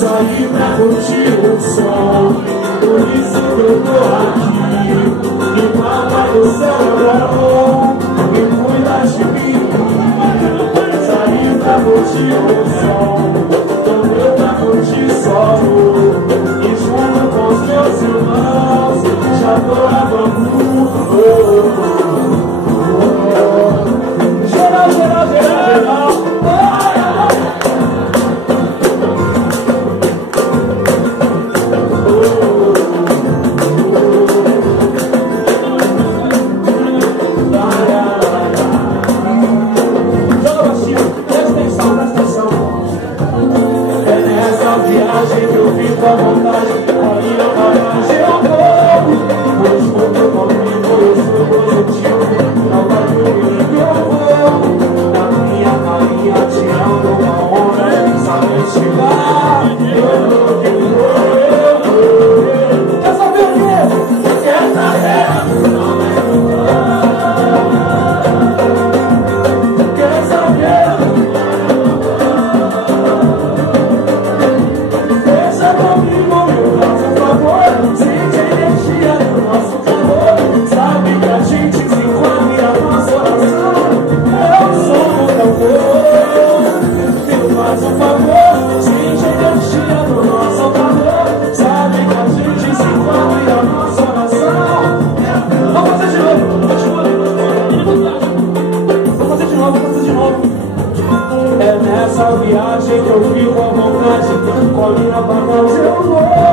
Saí pra curtir o sol, por isso que eu tô aqui. E papai do céu é bom, e cuida de mim. Saí pra curtir o sol, também pra curtir solo. E junto com os meus irmãos, já tô lavando. Geral, geral, geral, geral. Viagem que eu fico à vontade, a minha bagagem eu vou. Pois conta comigo, eu sou positivo, não vai comigo eu vou. Na minha carinha tirando uma onda, sabe chegar. Quer saber o quê? Quer saber? Quer saber? É nessa viagem que eu fico à vontade, com a minha bagagem eu vou.